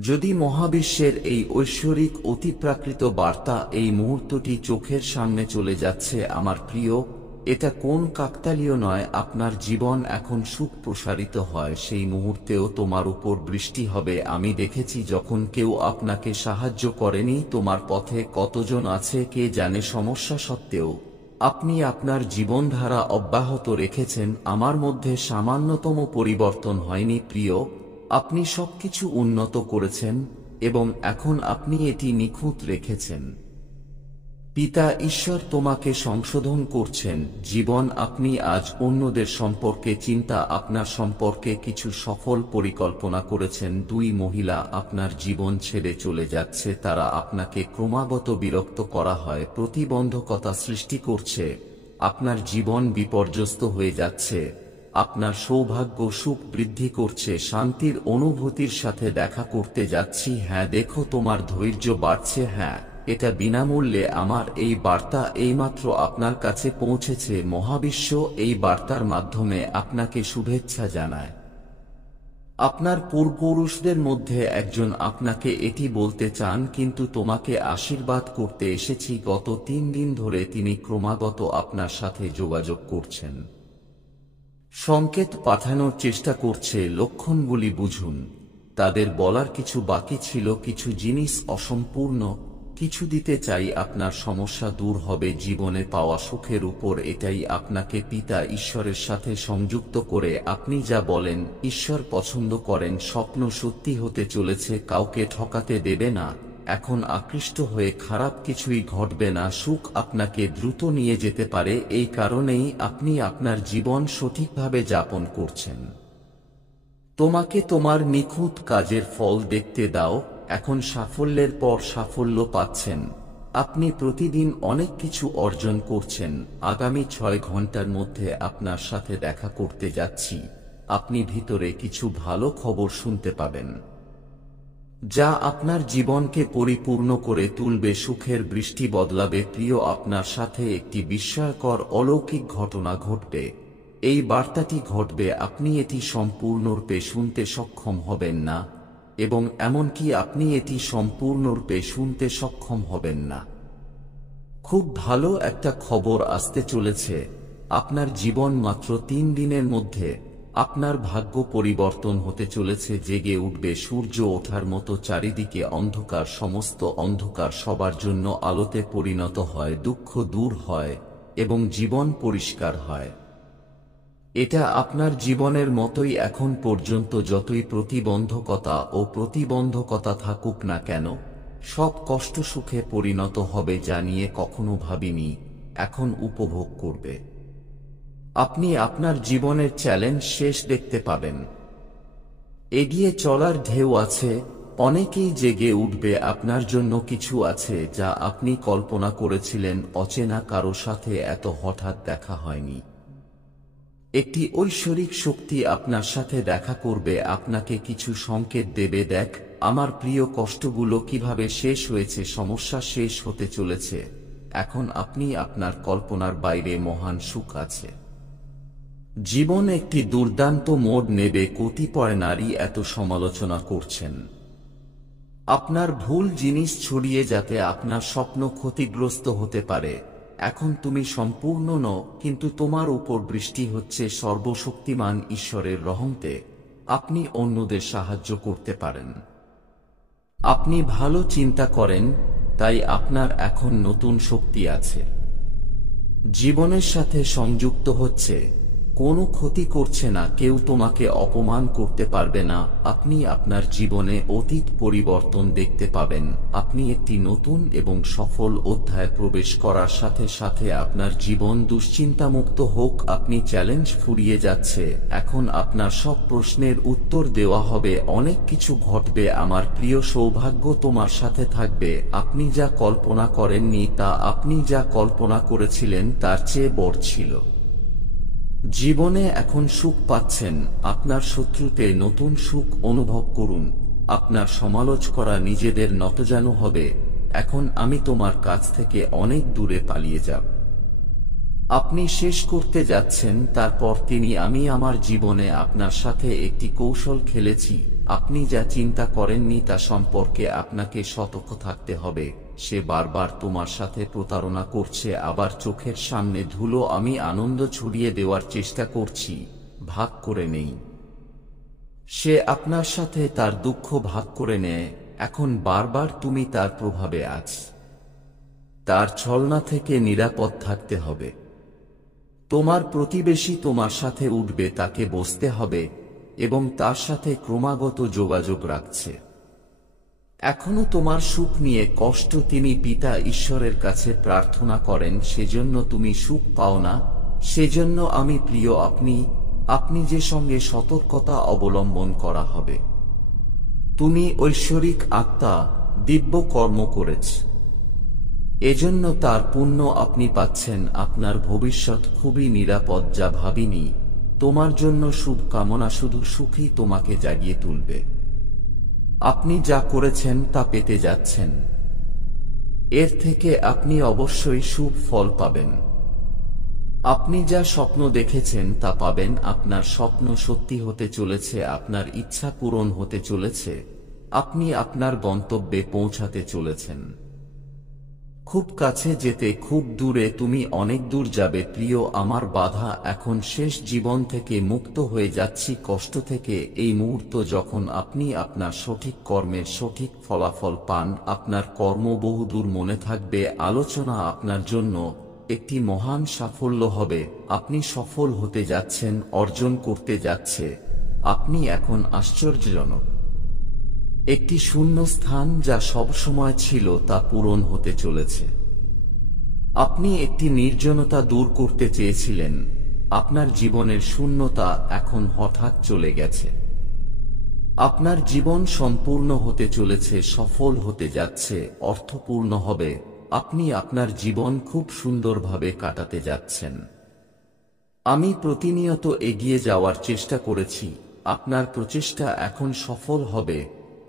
যদি মহাবিশ্বের এই ঐশ্বরিক অতিপ্রাকৃত বার্তা এই মুহূর্তটি চোখের সামনে চলে যাচ্ছে আমার প্রিয়, এটা কোন কাকতালীয় নয়। আপনার জীবন এখন সুখ প্রসারিত হয় সেই মুহূর্তেও তোমার উপর বৃষ্টি হবে। আমি দেখেছি যখন কেউ আপনাকে সাহায্য করেনি, তোমার পথে কতজন আছে কে জানে। সমস্যা সত্ত্বেও আপনি আপনার জীবনধারা অব্যাহত রেখেছেন। আমার মধ্যে সামান্যতম পরিবর্তন হয়নি প্রিয়। আপনি সবকিছু উন্নত করেছেন এবং এখন আপনি এটি নিখুঁত রেখেছেন। পিতা ঈশ্বর তোমাকে সংশোধন করছেন জীবন। আপনি আজ অন্যদের সম্পর্কে চিন্তা, আপনার সম্পর্কে কিছু সফল পরিকল্পনা করেছেন। দুই মহিলা আপনার জীবন ছেড়ে চলে যাচ্ছে, তারা আপনাকে ক্রমাগত বিরক্ত করা হয়, প্রতিবন্ধকতা সৃষ্টি করছে, আপনার জীবন বিপর্যস্ত হয়ে যাচ্ছে। আপনার সৌভাগ্য সুখ বৃদ্ধি করছে। শান্তির অনুভূতির সাথে দেখা করতে যাচ্ছি। হ্যাঁ, দেখো তোমার ধৈর্য বাড়ছে। হ্যাঁ, এটা বিনামূল্যে। আমার এই বার্তা এইমাত্র আপনার কাছে পৌঁছেছে। মহাবিশ্ব এই বার্তার মাধ্যমে আপনাকে শুভেচ্ছা জানায়। আপনার পূর্বপুরুষদের মধ্যে একজন আপনাকে এটি বলতে চান, কিন্তু তোমাকে আশীর্বাদ করতে এসেছি। গত 3 দিন ধরে তিনি ক্রমাগত আপনার সাথে যোগাযোগ করছেন, সংকেত পাঠানোর চেষ্টা করছে। লক্ষণগুলি বুঝুন। তাদের বলার কিছু বাকি ছিল, কিছু জিনিস অসম্পূর্ণ, কিছু দিতে চাই। আপনার সমস্যা দূর হবে জীবনে পাওয়া সুখের উপর। এটাই আপনাকে পিতা ঈশ্বরের সাথে সংযুক্ত করে। আপনি যা বলেন ঈশ্বর পছন্দ করেন। স্বপ্ন সত্যি হতে চলেছে, কাউকে ঠকাতে দেবে না। এখন আকৃষ্ট হয়ে খারাপ কিছুই ঘটবে না। সুখ আপনাকে দ্রুত নিয়ে যেতে পারে। এই কারণেই আপনি আপনার জীবন সঠিকভাবে যাপন করছেন। তোমাকে তোমার নিখুঁত কাজের ফল দেখতে দাও। এখন সাফল্যের পর সাফল্য পাচ্ছেন। আপনি প্রতিদিন অনেক কিছু অর্জন করছেন। আগামী 6 ঘন্টার মধ্যে আপনার সাথে দেখা করতে যাচ্ছি। আপনি ভিতরে কিছু ভালো খবর শুনতে পাবেন, যা আপনার জীবনকে পরিপূর্ণ করে তুলবে। সুখের বৃষ্টি বদলাবে প্রিয়। আপনার সাথে একটি বিস্ময়কর অলৌকিক ঘটনা ঘটবে। এই বার্তাটি ঘটবে, আপনি এটি সম্পূর্ণরূপে শুনতে সক্ষম হবেন না, এবং এমনকি আপনি এটি সম্পূর্ণরূপে শুনতে সক্ষম হবেন না। খুব ভালো একটা খবর আসতে চলেছে। আপনার জীবন মাত্র 3 দিনের মধ্যে আপনার ভাগ্য পরিবর্তন হতে চলেছে। জেগে উঠবে সূর্য ওঠার মতো। চারিদিকে অন্ধকার, সমস্ত অন্ধকার সবার জন্য আলোতে পরিণত হয়। দুঃখ দূর হয় এবং জীবন পরিষ্কার হয়। এটা আপনার জীবনের মতোই এখন পর্যন্ত। যতই প্রতিবন্ধকতা থাকুক না কেন, সব কষ্ট সুখে পরিণত হবে, যা নিয়ে কখনো ভাবিনি, এখন উপভোগ করবে। আপনি আপনার জীবনের চ্যালেঞ্জ শেষ দেখতে পাবেন। এগিয়ে চলার ঢেউ আছে। অনেকেই জেগে উঠবে। আপনার জন্য কিছু আছে যা আপনি কল্পনা করেছিলেন। অচেনা কারো সাথে এত হঠাৎ দেখা হয়নি। একটি ঐশ্বরিক শক্তি আপনার সাথে দেখা করবে, আপনাকে কিছু সংকেত দেবে। দেখ আমার প্রিয়, কষ্টগুলো কিভাবে শেষ হয়েছে, সমস্যা শেষ হতে চলেছে। এখন আপনি আপনার কল্পনার বাইরে মহান সুখ আছে। জীবন একটি দুর্দান্ত মোড় নেবে। কতিপয় নারী এত সমালোচনা করছেন আপনার ভুল জিনিস ছড়িয়ে, যাতে আপনার স্বপ্ন ক্ষতিগ্রস্ত হতে পারে। এখন তুমি সম্পূর্ণ নও, কিন্তু তোমার উপর বৃষ্টি হচ্ছে সর্বশক্তিমান ঈশ্বরের রহমতে। আপনি অন্যদের সাহায্য করতে পারেন। আপনি ভালো চিন্তা করেন, তাই আপনার এখন নতুন শক্তি আছে। জীবনের সাথে সংযুক্ত হচ্ছে, কোনো ক্ষতি করছে না। কেউ তোমাকে অপমান করতে পারবে না। আপনি আপনার জীবনে অতীত পরিবর্তন দেখতে পাবেন। আপনি একটি নতুন এবং সফল অধ্যায়ে প্রবেশ করার সাথে সাথে আপনার জীবন দুশ্চিন্তামুক্ত হোক। আপনি চ্যালেঞ্জ ফুরিয়ে যাচ্ছে। এখন আপনার সব প্রশ্নের উত্তর দেওয়া হবে। অনেক কিছু ঘটবে আমার প্রিয়। সৌভাগ্য তোমার সাথে থাকবে। আপনি যা কল্পনা করেননি, তা আপনি যা কল্পনা করেছিলেন তার চেয়ে বড় ছিল। জীবনে এখন সুখ পাচ্ছেন। আপনার শত্রুতে নতুন সুখ অনুভব করুন। আপনার সমালোচকরা নিজেদের নতজানু হবে। এখন আমি তোমার কাছ থেকে অনেক দূরে পালিয়ে যাব। আপনি শেষ করতে যাচ্ছেন। তারপর আমি আমার জীবনে আপনার সাথে একটি কৌশল খেলেছি। আপনি যা চিন্তা করেননি তা সম্পর্কে আপনাকে সতর্ক থাকতে হবে। সে বারবার তোমার সাথে প্রতারণা করছে, আবার চোখের সামনে ধুলো আমি আনন্দ ছড়িয়ে দেওয়ার চেষ্টা করছি, ভাগ করে নেই। সে আপনার সাথে তার দুঃখ ভাগ করে নেয়, এখন বারবার তুমি তার প্রভাবে আছ। তার ছলনা থেকে নিরাপদ থাকতে হবে। তোমার প্রতিবেশী তোমার সাথে উঠবে, তাকে বসতে হবে এবং তার সাথে ক্রমাগত যোগাযোগ রাখছে। এখনো তোমার সুখ নিয়ে কষ্ট, তিনি পিতা ঈশ্বরের কাছে প্রার্থনা করেন, সেজন্য তুমি সুখ পাও না। সেজন্য আমি প্রিয় আপনি যে সঙ্গে সতর্কতা অবলম্বন করা হবে। তুমি ঐশ্বরিক আত্মা, দিব্য কর্ম করেছ, এজন্য তার পুণ্য আপনি পাচ্ছেন। আপনার ভবিষ্যৎ খুবই নিরাপদ, যা ভাবিনি। তোমার জন্য শুভকামনা, শুধু সুখী তোমাকে জাগিয়ে তুলবে। আপনি যা করেছেন তা পেতে যাচ্ছেন, এর থেকে আপনি অবশ্যই শুভ ফল পাবেন। আপনি যা স্বপ্ন দেখেছেন তা পাবেন। আপনার স্বপ্ন সত্যি হতে চলেছে, আপনার ইচ্ছা পূরণ হতে চলেছে। আপনি আপনার গন্তব্যে পৌঁছাতে চলেছেন। খুব কাছে যেতে খুব দূরে, তুমি অনেক দূর যাবে প্রিয় আমার বাধা এখন শেষ। জীবন থেকে মুক্ত হয়ে যাচ্ছি, কষ্ট থেকে। এই মুহূর্ত যখন আপনি আপনার সঠিক কর্মের সঠিক ফলাফল পান, আপনার কর্ম বহুদূর মনে থাকবে। আলোচনা আপনার জন্য একটি মহান সাফল্য হবে। আপনি সফল হতে যাচ্ছেন, অর্জন করতে যাচ্ছে। আপনি এখন আশ্চর্যজনক একটি শূন্য স্থান, যা সবসময় ছিল তা পূরণ হতে চলেছে। আপনি একটি নির্জনতা দূর করতে চেয়েছিলেন, আপনার জীবনের শূন্যতা এখন হঠাৎ চলে গেছে। আপনার জীবন সম্পূর্ণ হতে চলেছে, সফল হতে যাচ্ছে, অর্থপূর্ণ হবে। আপনি আপনার জীবন খুব সুন্দরভাবে কাটাতে যাচ্ছেন। আমি প্রতিনিয়ত এগিয়ে যাওয়ার চেষ্টা করেছি, আপনার প্রচেষ্টা এখন সফল হবে।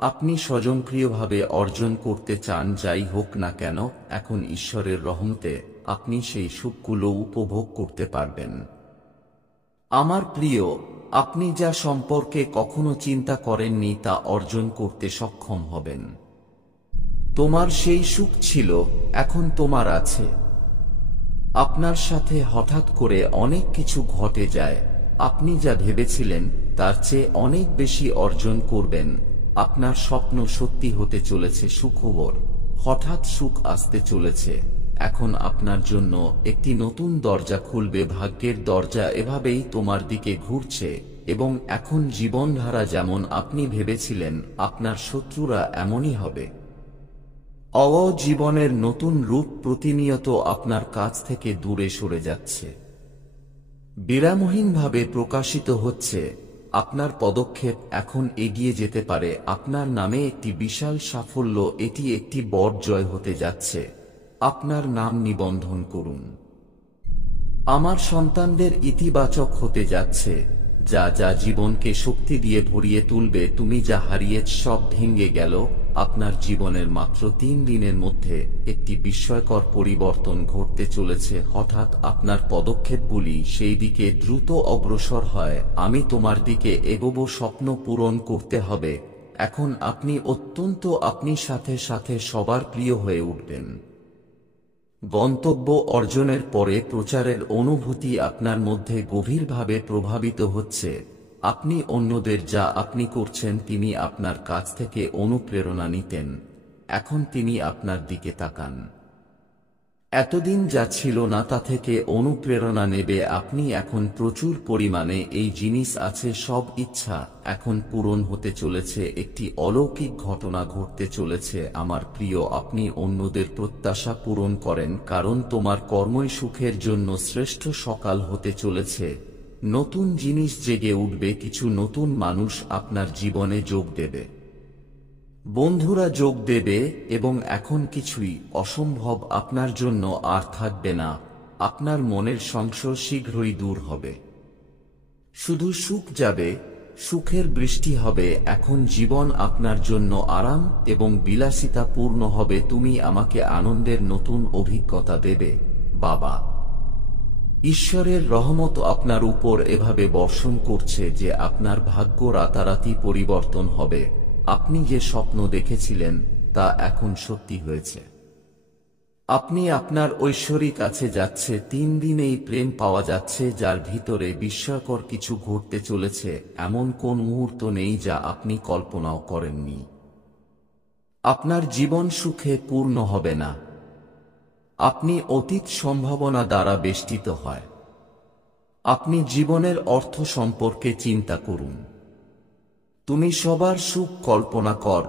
আপনি স্বয়ংক্রিয়ভাবে অর্জন করতে চান, যাই হোক না কেন। এখন ঈশ্বরের রহমতে আপনি সেই সুখগুলো উপভোগ করতে পারবেন। আমার প্রিয়, আপনি যা সম্পর্কে কখনো চিন্তা করেননি তা অর্জন করতে সক্ষম হবেন। তোমার সেই সুখ ছিল, এখন তোমার আছে। আপনার সাথে হঠাৎ করে অনেক কিছু ঘটে যায়। আপনি যা ভেবেছিলেন তার চেয়ে অনেক বেশি অর্জন করবেন। আপনার স্বপ্ন সত্যি হতে চলেছে। সুখবর, হঠাৎ সুখ আসতে চলেছে। এখন আপনার জন্য একটি নতুন দরজা খুলবে। ভাগ্যের দরজা এভাবেই তোমার দিকে ঘুরছে এবং এখন জীবনধারা যেমন আপনি ভেবেছিলেন, আপনার শত্রুরা এমনই হবে। জীবনের নতুন রূপ প্রতিনিয়ত আপনার কাছ থেকে দূরে সরে যাচ্ছে, বিরামহীনভাবে প্রকাশিত হচ্ছে। আপনার পদক্ষেপ এখন এগিয়ে যেতে পারে। আপনার নামে একটি বিশাল সাফল্য, এটি একটি বড় জয় হতে যাচ্ছে। আপনার নাম নিবন্ধন করুন। আমার সন্তানদের ইতিবাচক হতে যাচ্ছে, যা যা জীবনকে শক্তি দিয়ে ভরিয়ে তুলবে। তুমি যা হারিয়েছ সব ভেঙে গেল। আপনার জীবনের মাত্র 3 দিনের মধ্যে একটি বিস্ময়কর পরিবর্তন ঘটতে চলেছে। হঠাৎ আপনার পদক্ষেপগুলি সেই দিকে দ্রুত অগ্রসর হয়। আমি তোমার দিকে এগোবো, স্বপ্ন পূরণ করতে হবে। এখন আপনি অত্যন্ত, আপনি সাথে সাথে সবার প্রিয় হয়ে উঠবেন। গন্তব্য অর্জনের পরে প্রচারের অনুভূতি আপনার মধ্যে গভীরভাবে প্রভাবিত হচ্ছে। আপনি অন্যদের যা আপনি করছেন, তিনি আপনার কাছ থেকে অনুপ্রেরণা নিতেন। এখন তিনি আপনার দিকে তাকান। এতদিন যা ছিল না তা থেকে অনুপ্রেরণা নেবে। আপনি এখন প্রচুর পরিমাণে এই জিনিস আছে, সব ইচ্ছা এখন পূরণ হতে চলেছে। একটি অলৌকিক ঘটনা ঘটতে চলেছে। আমার প্রিয়, আপনি অন্যদের প্রত্যাশা পূরণ করেন, কারণ তোমার কর্মই সুখের জন্য শ্রেষ্ঠ সকাল হতে চলেছে। নতুন জিনিস জেগে উঠবে, কিছু নতুন মানুষ আপনার জীবনে যোগ দেবে, বন্ধুরা যোগ দেবে এবং এখন কিছুই অসম্ভব আপনার জন্য আর থাকবে না। আপনার মনের সংশয় শীঘ্রই দূর হবে। শুধু সুখ যাবে, সুখের বৃষ্টি হবে। এখন জীবন আপনার জন্য আরাম এবং বিলাসিতা পূর্ণ হবে। তুমি আমাকে আনন্দের নতুন অভিজ্ঞতা দেবে, বাবা। ঈশ্বরের রহমত আপনার উপর এভাবে বর্ষণ করছে যে আপনার ভাগ্য রাতারাতি পরিবর্তন হবে। আপনি যে স্বপ্ন দেখেছিলেন তা এখন সত্যি হয়েছে। আপনি আপনার ঐশ্বরিক কাছে যাচ্ছে। 3 দিনেই প্রেম পাওয়া যাচ্ছে যার ভিতরে বিস্ময়কর কিছু ঘটতে চলেছে। এমন কোন মুহূর্ত নেই যা আপনি কল্পনাও করেননি। আপনার জীবন সুখে পূর্ণ হবে না। আপনি অতীত সম্ভাবনা দ্বারা বেষ্টিত হয়। আপনি জীবনের অর্থ সম্পর্কে চিন্তা করুন। তুমি সবার সুখ কল্পনা কর।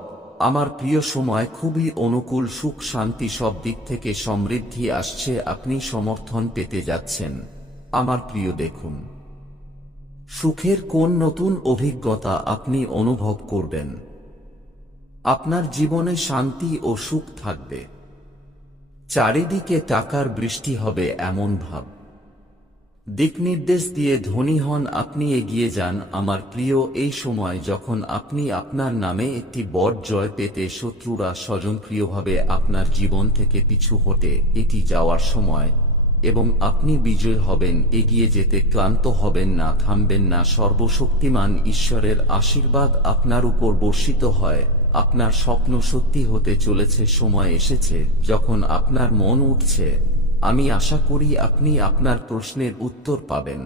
আমার প্রিয় সময় খুবই অনুকূল। সুখ শান্তি সব দিক থেকে সমৃদ্ধি আসছে। আপনি সমর্থন পেতে যাচ্ছেন। আমার প্রিয় দেখুন, সুখের কোন নতুন অভিজ্ঞতা আপনি অনুভব করবেন। আপনার জীবনে শান্তি ও সুখ থাকবে। চারিদিকে টাকার বৃষ্টি হবে এমন ভাব। দিকনির্দেশ দিয়ে ধনী হন। আপনি এগিয়ে যান আমার প্রিয়। এই সময় যখন আপনি আপনার নামে একটি বড় জয় পেতে শত্রুরা স্বজনপ্রিয়ভাবে আপনার জীবন থেকে পিছু হটে এটি যাওয়ার সময়, এবং আপনি বিজয় হবেন। এগিয়ে যেতে ক্লান্ত হবেন না, থামবেন না। সর্বশক্তিমান ঈশ্বরের আশীর্বাদ আপনার উপর বর্ষিত হয়। আপনার স্বপ্ন সত্যি হতে চলেছে। সময় এসেছে যখন আপনার মন উঠছে। আমি আশা করি আপনি আপনার প্রশ্নের উত্তর পাবেন।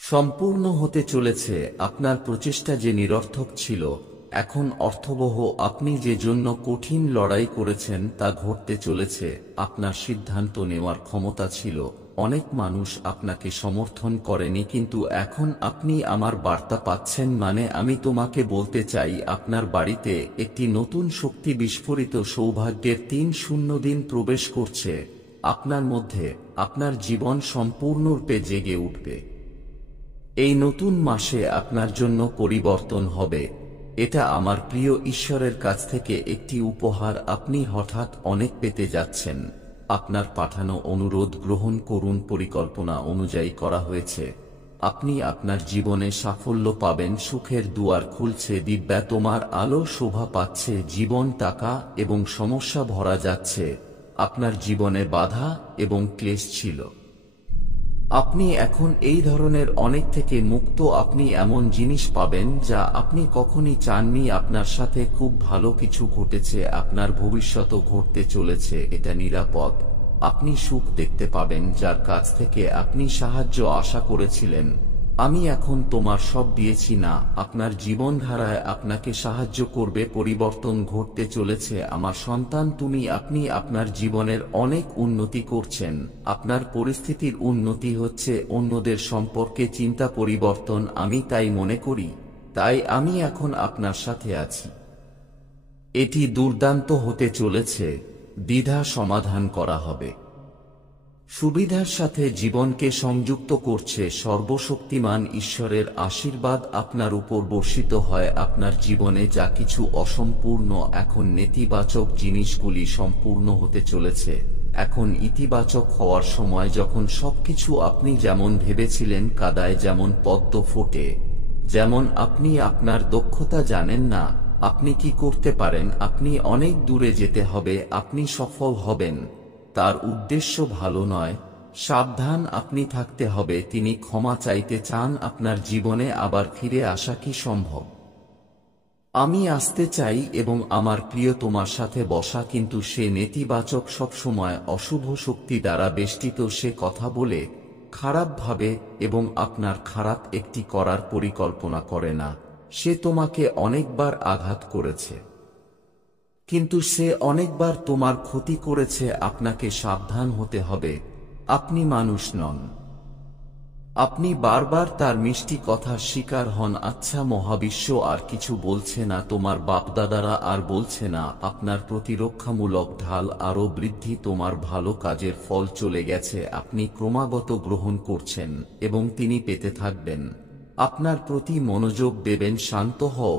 সম্পূর্ণ হতে চলেছে। আপনার প্রচেষ্টা যে নিরর্থক ছিল এখন অর্থবহ। আপনি যে জন্য কঠিন লড়াই করেছেন তা ঘটতে চলেছে। আপনার সিদ্ধান্ত নেওয়ার ক্ষমতা ছিল। অনেক মানুষ আপনাকে সমর্থন করেনি, কিন্তু এখন আপনি আমার বার্তা পাচ্ছেন। মানে আমি তোমাকে বলতে চাই আপনার বাড়িতে একটি নতুন শক্তি বিস্ফোরিত সৌভাগ্যের 3 দিন প্রবেশ করছে আপনার মধ্যে। আপনার জীবন সম্পূর্ণরূপে জেগে উঠবে। এই নতুন মাসে আপনার জন্য পরিবর্তন হবে। এটা আমার প্রিয় ঈশ্বরের কাছ থেকে একটি উপহার। আপনি হঠাৎ অনেক পেতে যাচ্ছেন। আপনার পাঠানো অনুরোধ গ্রহণ করুন। পরিকল্পনা অনুযায়ী করা হয়েছে। আপনি আপনার জীবনে সাফল্য পাবেন। সুখের দুয়ার খুলছে। দিব্যা তোমার আলো শোভা পাচ্ছে। জীবন টাকা এবং সমস্যা ভরা যাচ্ছে। আপনার জীবনে বাধা এবং ক্লেশ ছিল। আপনি এখন এই ধরনের অনেক থেকে মুক্ত। আপনি এমন জিনিস পাবেন যা আপনি কখনই চাননি। আপনার সাথে খুব ভালো কিছু ঘটেছে। আপনার ভবিষ্যৎও ঘটতে চলেছে। এটা নিরাপদ। আপনি সুখ দেখতে পাবেন যার কাছ থেকে আপনি সাহায্য আশা করেছিলেন। আমি এখন তোমার সব দিয়েছি না। আপনার জীবনধারায় আপনাকে সাহায্য করবে। পরিবর্তন ঘটতে চলেছে আমার সন্তান। আপনি আপনার জীবনের অনেক উন্নতি করছেন। আপনার পরিস্থিতির উন্নতি হচ্ছে। অন্যদের সম্পর্কে চিন্তা পরিবর্তন আমি তাই মনে করি। তাই আমি এখন আপনার সাথে আছি। এটি দুর্দান্ত হতে চলেছে। দ্বিধা সমাধান করা হবে। সুবিধার সাথে জীবনকে সংযুক্ত করছে। সর্বশক্তিমান ঈশ্বরের আশীর্বাদ আপনার উপর বর্ষিত হয়। আপনার জীবনে যা কিছু অসম্পূর্ণ এখন নেতিবাচক জিনিসগুলি সম্পূর্ণ হতে চলেছে। এখন ইতিবাচক হওয়ার সময় যখন সবকিছু আপনি যেমন ভেবেছিলেন কাদায় যেমন পদ্ম ফোটে, যেমন আপনি আপনার দক্ষতা জানেন না আপনি কি করতে পারেন। আপনি অনেক দূরে যেতে হবে। আপনি সফল হবেন। তার উদ্দেশ্য ভালো নয়। সাবধান। আপনি থাকতে হবে। তিনি ক্ষমা চাইতে চান। আপনার জীবনে আবার ফিরে আসা কি সম্ভব? আমি আসতে চাই এবং আমার প্রিয় তোমার সাথে বসা, কিন্তু সে নেতিবাচক সবসময় অশুভ শক্তি দ্বারা বেষ্টিত। সে কথা বলে খারাপ ভাবে এবং আপনার খারাপ একটি করার পরিকল্পনা করে না। সে তোমাকে অনেকবার আঘাত করেছে, কিন্তু সে অনেকবার তোমার ক্ষতি করেছে। আপনাকে সাবধান হতে হবে। আপনি মানুষ নন। আপনি বারবার তার মিষ্টি কথার শিকার হন। আচ্ছা, মহাবিশ্ব আর কিছু বলছে না। তোমার বাপদাদারা আর বলছে না। আপনার প্রতিরক্ষামূলক ঢাল আরও বৃদ্ধি। তোমার ভালো কাজের ফল চলে গেছে। আপনি ক্রমাগত গ্রহণ করছেন এবং তিনি পেতে থাকবেন। আপনার প্রতি মনোযোগ দেবেন। শান্ত হও।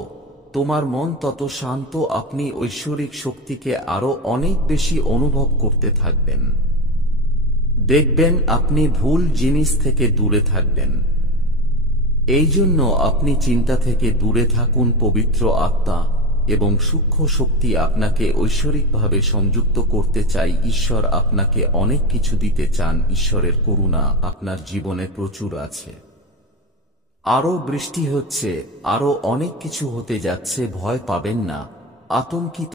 তোমার মন তত শান্ত। আপনি ঐশ্বরিক শক্তিকে আরো অনেক বেশি অনুভব করতে থাকবেন। দেখবেন আপনি ভুল জিনিস থেকে দূরে থাকবেন। এই জন্য আপনি চিন্তা থেকে দূরে থাকুন। পবিত্র আত্মা, এবং সূক্ষ্ম শক্তি আপনাকে ঐশ্বরিকভাবে সংযুক্ত করতে চাই। ঈশ্বর আপনাকে অনেক কিছু দিতে চান। ঈশ্বরের করুণা আপনার জীবনে প্রচুর আছে। আরো বৃষ্টি হচ্ছে, আরো অনেক কিছু হতে যাচ্ছে। ভয় পাবেন না, আতঙ্কিত